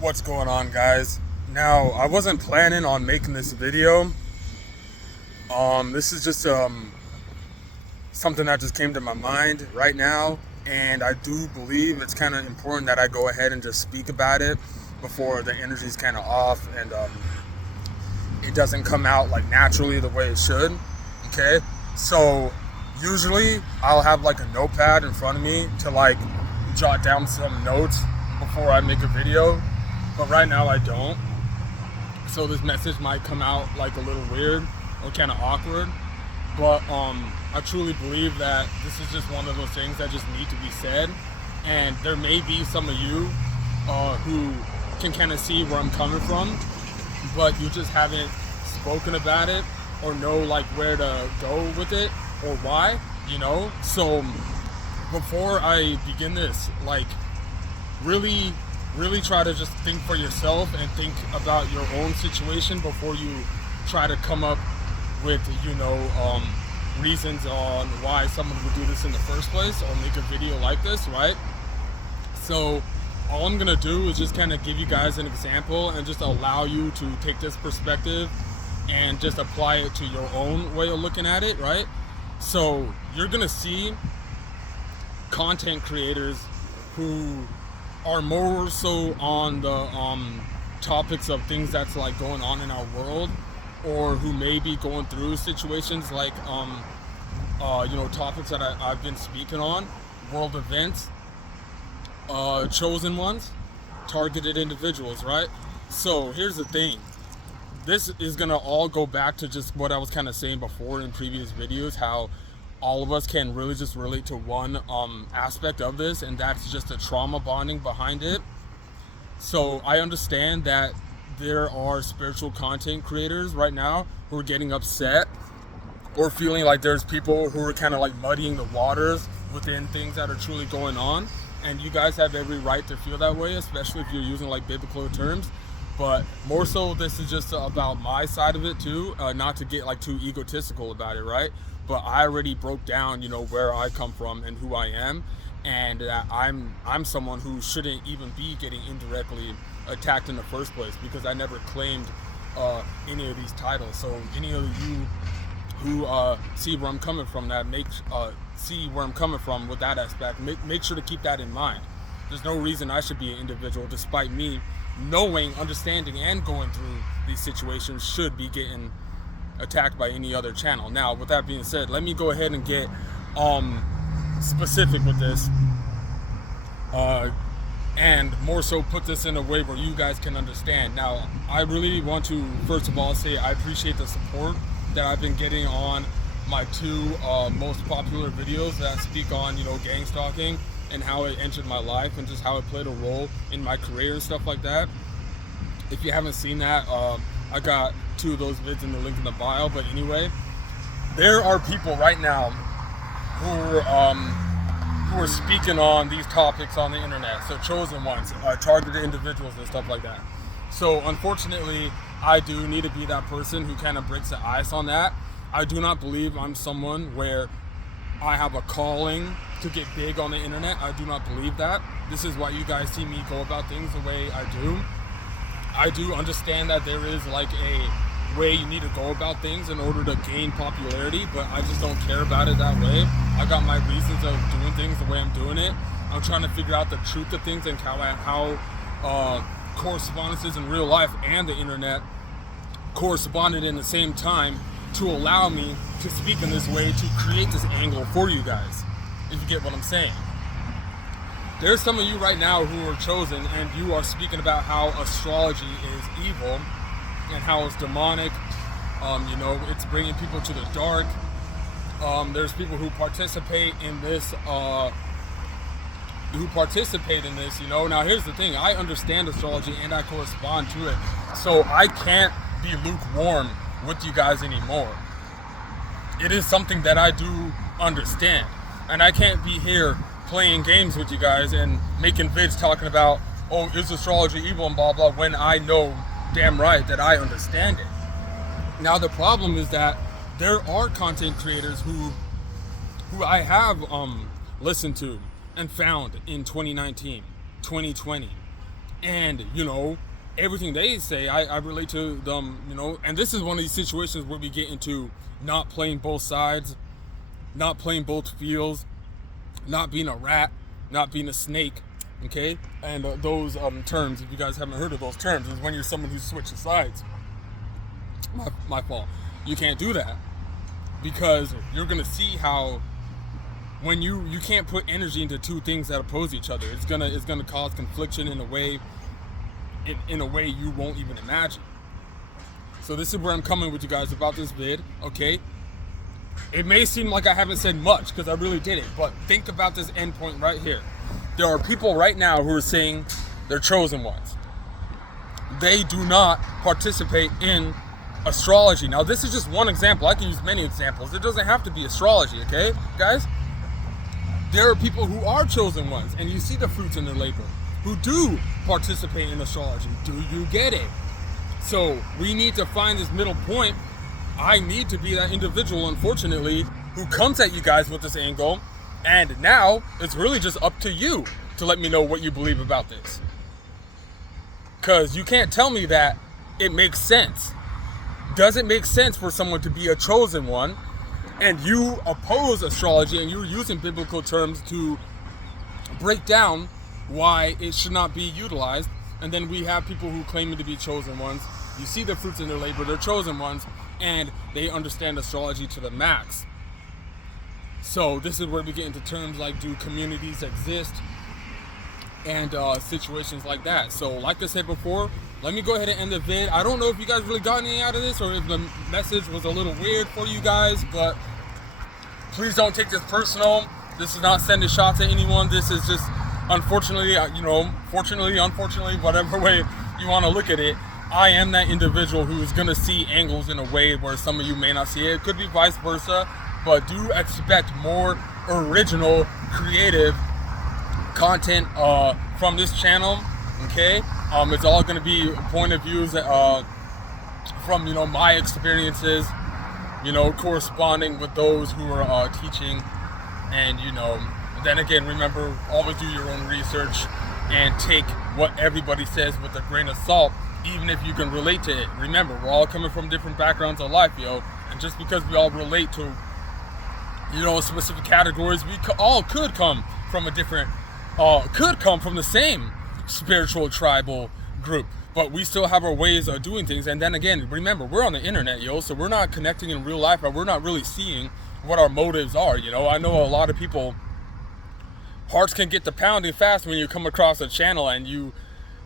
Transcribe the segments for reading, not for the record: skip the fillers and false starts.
What's going on, guys? Now, I wasn't planning on making this video. This is just something that just came to my mind right now, and I do believe it's kind of important that I go ahead and just speak about it before the energy's kind of off and it doesn't come out like naturally the way it should. Okay, so usually I'll have like a notepad in front of me to like jot down some notes before I make a video, but right now I don't. So this message might come out like a little weird or kind of awkward, but I truly believe that this is just one of those things that just need to be said, and there may be some of you who can kind of see where I'm coming from, but you just haven't spoken about it or know like where to go with it or why, So before I begin this, like really try to just think for yourself and think about your own situation before you try to come up with reasons on why someone would do this in the first place or make a video like this, right? So all I'm gonna do is just kind of give you guys an example and just allow you to take this perspective and just apply it to your own way of looking at it, right? So you're gonna see content creators who are more so on the topics of things that's like going on in our world, or who may be going through situations like topics that I've been speaking on, world events, chosen ones, targeted individuals, right? So here's the thing. This is gonna all go back to just what I was kind of saying before in previous videos, how all of us can really just relate to one aspect of this, and that's just the trauma bonding behind it. So I understand that there are spiritual content creators right now who are getting upset or feeling like there's people who are kind of like muddying the waters within things that are truly going on, and you guys have every right to feel that way, especially if you're using like biblical terms. But more so, this is just about my side of it too, not to get like too egotistical about it, right? But I already broke down, where I come from and who I am, and that I'm someone who shouldn't even be getting indirectly attacked in the first place, because I never claimed any of these titles. So any of you who see where I'm coming from, see where I'm coming from with that aspect, make sure to keep that in mind. There's no reason I should be an individual, despite me knowing, understanding, and going through these situations, should be getting attacked by any other channel. Now, with that being said, let me go ahead and get specific with this, and more so put this in a way where you guys can understand. Now, I really want to, first of all, say I appreciate the support that I've been getting on my two most popular videos that speak on, gang stalking and how it entered my life and just how it played a role in my career and stuff like that. If you haven't seen that, I got two of those vids in the link in the bio. But anyway, there are people right now who are speaking on these topics on the internet. So chosen ones, targeted individuals and stuff like that. So unfortunately, I do need to be that person who kind of breaks the ice on that. I do not believe I'm someone where I have a calling to get big on the internet. I do not believe that. This is why you guys see me go about things the way I do. I do understand that there is like a way you need to go about things in order to gain popularity, but I just don't care about it that way. I got my reasons of doing things the way I'm doing it. I'm trying to figure out the truth of things and how correspondences in real life and the internet corresponded in the same time to allow me to speak in this way, to create this angle for you guys, if you get what I'm saying. There's some of you right now who are chosen, and you are speaking about how astrology is evil and how it's demonic. It's bringing people to the dark. There's people who participate in this. Now here's the thing. I understand astrology and I correspond to it, so I can't be lukewarm with you guys anymore. It is something that I do understand, and I can't be here playing games with you guys and making vids talking about, oh, is astrology evil and blah blah, when I know damn right that I understand it. Now the problem is that there are content creators who I have listened to and found in 2019, 2020, And, you know, everything they say, I relate to them, you know. And this is one of these situations where we get into not playing both sides, not playing both fields, not being a rat, not being a snake, okay? And those terms, if you guys haven't heard of those terms, is when you're someone who switches sides. My fault. You can't do that, because you're gonna see how when you can't put energy into two things that oppose each other. It's gonna cause confliction in a way you won't even imagine. So this is where I'm coming with you guys about this vid, okay? It may seem like I haven't said much, because I really didn't, but think about this endpoint right here. There are people right now who are saying they're chosen ones. They do not participate in astrology. Now, this is just one example. I can use many examples. It doesn't have to be astrology, okay, guys? There are people who are chosen ones, and you see the fruits in their labor, who do participate in astrology. Do you get it? So we need to find this middle point. I need to be that individual, unfortunately, who comes at you guys with this angle, and now it's really just up to you to let me know what you believe about this. Because you can't tell me that it makes sense. Does it make sense for someone to be a chosen one, and you oppose astrology, and you're using biblical terms to break down why it should not be utilized? And then we have people who claim to be chosen ones. You see the fruits in their labor, they're chosen ones, and they understand astrology to the max. So this is where we get into terms like, do communities exist, and situations like that. So like I said before, let me go ahead and end the vid. I don't know if you guys really got anything out of this, or if the message was a little weird for you guys, but please don't take this personal. This is not sending shots at anyone. This is just, unfortunately, you know, fortunately, unfortunately, whatever way you want to look at it, I am that individual who is going to see angles in a way where some of you may not see it. It could be vice versa, but do expect more original, creative content from this channel, okay? It's all going to be point of views from, you know, my experiences, you know, corresponding with those who are teaching. And, you know, then again, remember, always do your own research and take what everybody says with a grain of salt, even if you can relate to it. Remember, we're all coming from different backgrounds of life, yo. And just because we all relate to, you know, specific categories, we all could come from a different, could come from the same spiritual tribal group, but we still have our ways of doing things. And then again, remember, we're on the internet, yo, so we're not connecting in real life, but we're not really seeing what our motives are. You know, I know a lot of people, hearts can get to pounding fast when you come across a channel and you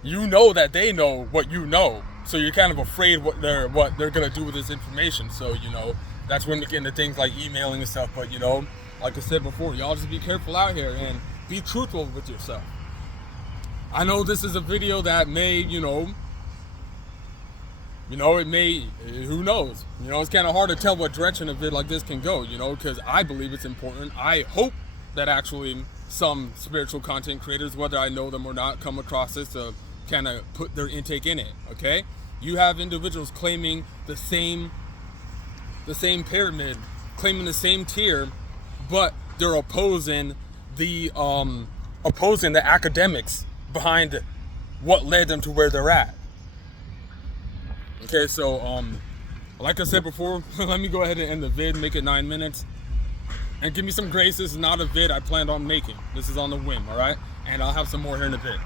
know that they know what you know, so you're kind of afraid what they're gonna do with this information. So, you know, that's when we get into things like emailing and stuff. But, you know, like I said before, y'all just be careful out here and be truthful with yourself. I know this is a video that may, you know, it may, who knows? You know, it's kind of hard to tell what direction a vid like this can go, you know, because I believe it's important. I hope that actually some spiritual content creators, whether I know them or not, come across this to kind of put their intake in it, okay? You have individuals claiming the same pyramid, claiming the same tier, but they're opposing the academics behind what led them to where they're at. Okay, so like I said before, let me go ahead and end the vid, make it 9 minutes, and give me some grace. This is not a vid I planned on making. This is on the whim, all right? And I'll have some more here in a bit.